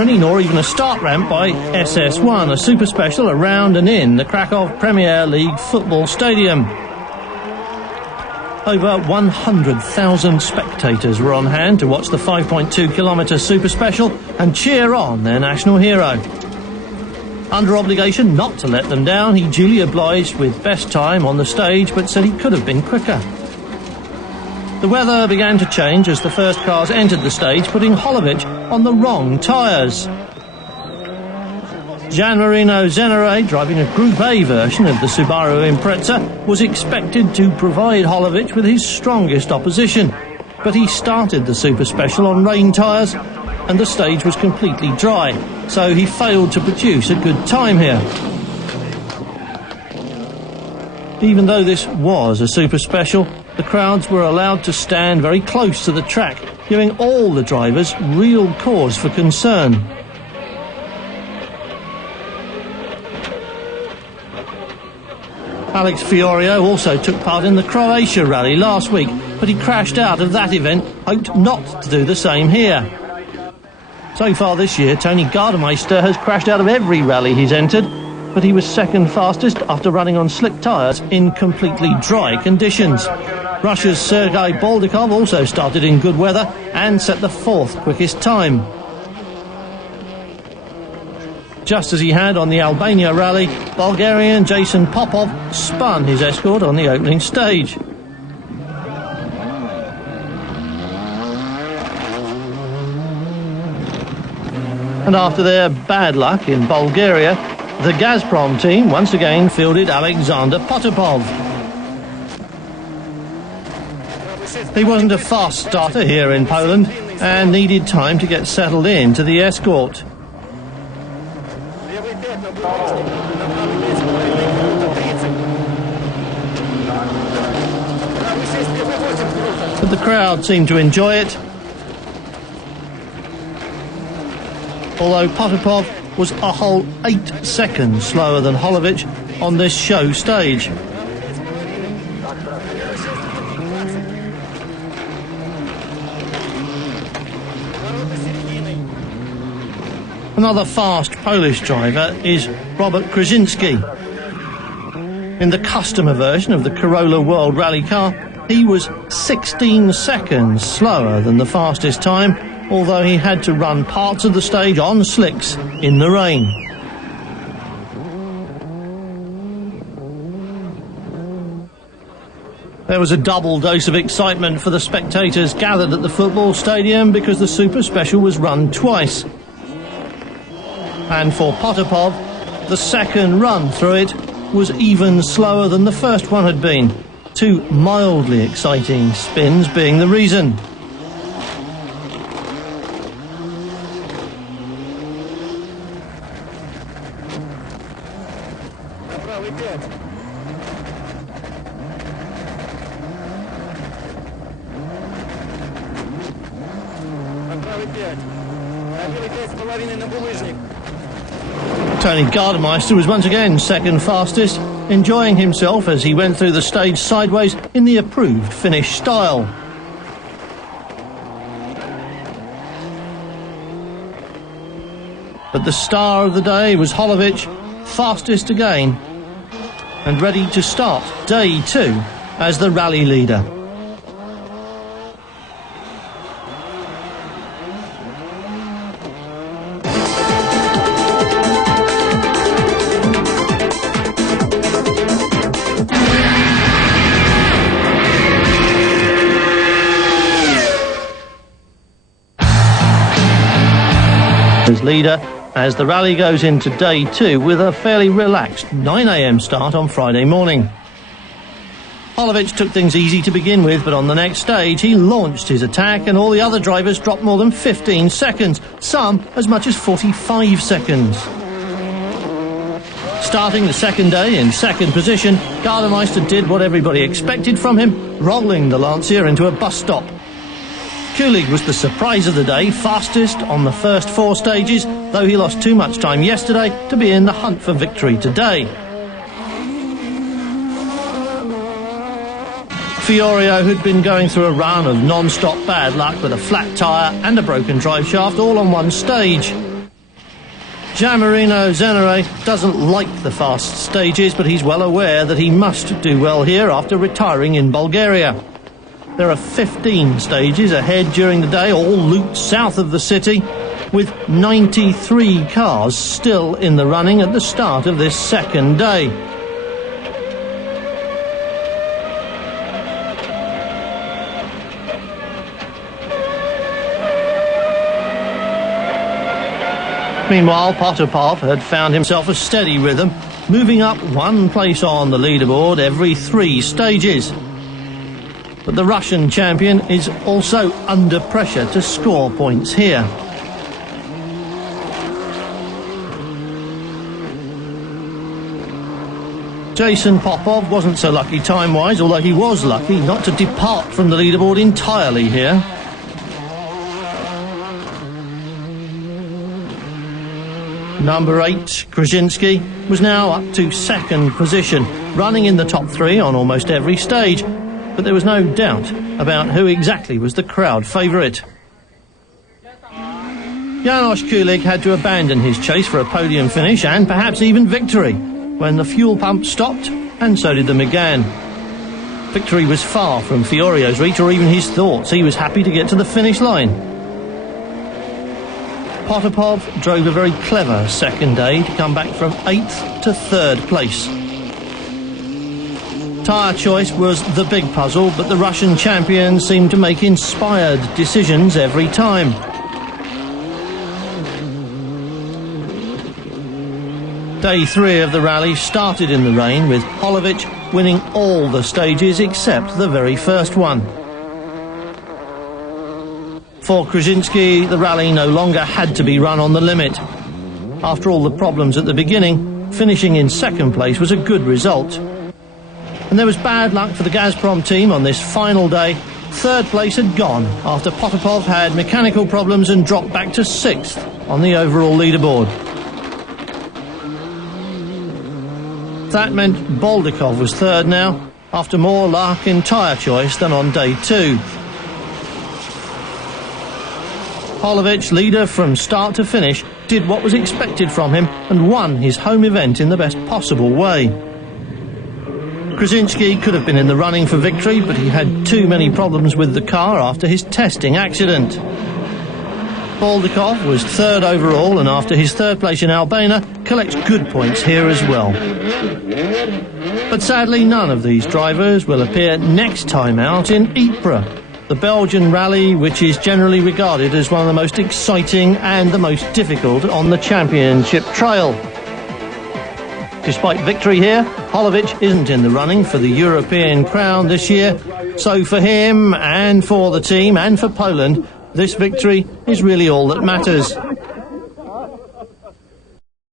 nor even a start ramp by SS1, a super special around and in the Krakow Premier League football stadium. Over 100,000 spectators were on hand to watch the 5.2-kilometre super special and cheer on their national hero. Under obligation not to let them down, he duly obliged with best time on the stage, but said he could have been quicker. The weather began to change as the first cars entered the stage, putting Holowczyc on the wrong tyres. Gian Marino Zenere, driving a Group A version of the Subaru Impreza, was expected to provide Holowczyc with his strongest opposition, but he started the super special on rain tyres and the stage was completely dry, so he failed to produce a good time here. Even though this was a super special, the crowds were allowed to stand very close to the track, giving all the drivers real cause for concern. Alex Fiorio also took part in the Croatia rally last week, but he crashed out of that event, hoped not to do the same here. So far this year, Tony Gardemeister has crashed out of every rally he's entered, but he was second fastest after running on slick tyres in completely dry conditions. Russia's Sergei Boldikov also started in good weather and set the fourth quickest time. Just as he had on the Albania rally, Bulgarian Jason Popov spun his escort on the opening stage. And after their bad luck in Bulgaria, the Gazprom team once again fielded Alexander Potapov. He wasn't a fast starter here in Poland and needed time to get settled into the escort. But the crowd seemed to enjoy it, although Potapov was a whole 8 seconds slower than Holowczyc on this show stage. Another fast Polish driver is Robert Krasinski. In the customer version of the Corolla World Rally car, he was 16 seconds slower than the fastest time, although he had to run parts of the stage on slicks in the rain. There was a double dose of excitement for the spectators gathered at the football stadium because the Super Special was run twice. And for Potapov, the second run through it was even slower than the first one had been, 2 mildly exciting spins being the reason. Tony Gardemeister was once again second fastest, enjoying himself as he went through the stage sideways in the approved Finnish style. But the star of the day was Holowczyc, fastest again, and ready to start day 2 as the rally leader. As leader, as the rally goes into day 2 with a fairly relaxed 9 a.m. start on Friday morning. Holowczyc took things easy to begin with, but on the next stage he launched his attack and all the other drivers dropped more than 15 seconds, some as much as 45 seconds. Starting the second day in second position, Gardemeister did what everybody expected from him, rolling the Lancia into a bus stop. Kulig was the surprise of the day, fastest on the first 4 stages, though he lost too much time yesterday to be in the hunt for victory today. Fiorio, who'd been going through a run of non-stop bad luck with a flat tyre and a broken drive shaft all on one stage, Gianmarino Zenere doesn't like the fast stages, but he's well aware that he must do well here after retiring in Bulgaria. There are 15 stages ahead during the day, all looped south of the city, with 93 cars still in the running at the start of this second day. Meanwhile, Potapov had found himself a steady rhythm, moving up one place on the leaderboard every 3 stages. But the Russian champion is also under pressure to score points here. Jason Popov wasn't so lucky time-wise, although he was lucky not to depart from the leaderboard entirely here. Number 8, Krasinski, was now up to second position, running in the top 3 on almost every stage, but there was no doubt about who exactly was the crowd favourite. Janos Kulik had to abandon his chase for a podium finish and perhaps even victory when the fuel pump stopped, and so did the Megane. Victory was far from Fiorio's reach or even his thoughts. He was happy to get to the finish line. Potapov drove a very clever second day to come back from 8th to 3rd place. Tyre choice was the big puzzle, but the Russian champion seemed to make inspired decisions every time. Day 3 of the rally started in the rain, with Holowczyc winning all the stages except the very first one. For Krasinski, the rally no longer had to be run on the limit. After all the problems at the beginning, finishing in second place was a good result. And there was bad luck for the Gazprom team on this final day. Third place had gone after Potapov had mechanical problems and dropped back to 6th on the overall leaderboard. That meant Boldikov was third now, after more luck in tyre choice than on day 2. Holowczyc, leader from start to finish, did what was expected from him and won his home event in the best possible way. Krasinski could have been in the running for victory, but he had too many problems with the car after his testing accident. Boldikov was third overall, and after his third place in Albania, collects good points here as well. But sadly, none of these drivers will appear next time out in Impreza, the Belgian rally which is generally regarded as one of the most exciting and the most difficult on the championship trail. Despite victory here, Holowczyc isn't in the running for the European crown this year, so for him and for the team and for Poland, this victory is really all that matters.